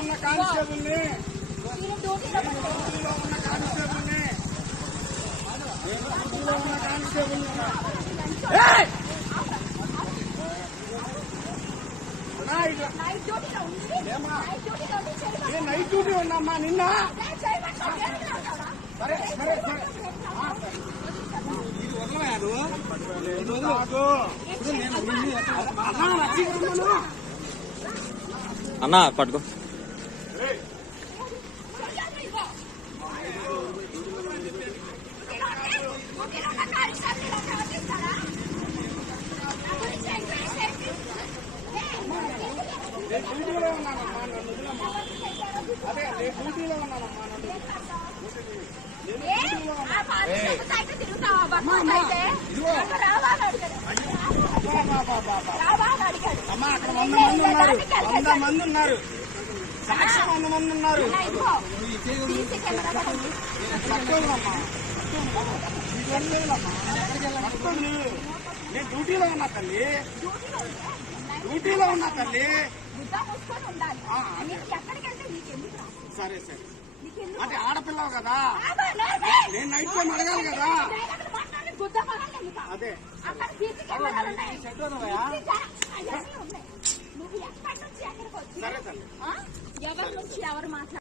ఉన్న కానిస్టేబుల్ని night duty ఉన్నామ్మా నిన్న. సరే సరే సరే అన్నా పట్టుకో. డ్యూటీలో ఉన్నానమ్మా, నన్ను వదిలమ్మా. అదే డ్యూటీలో ఉన్నానమ్మా, నన్ను అమ్మా. అక్కడ 100 మంది ఉన్నారు, 100 మంది ఉన్నారు, సాక్షి 100 మంది ఉన్నారు. నేను డ్యూటీలో ఉన్నా తల్లి, డ్యూటీలో ఉన్నా తల్లి. సరే సరే అంటే ఆడపిల్లవు కదా, నేను నైట్ టైం అడగాలి కదా. అదే సరే తల్లి. ఎవరి నుంచి ఎవరు మాట్లాడారు?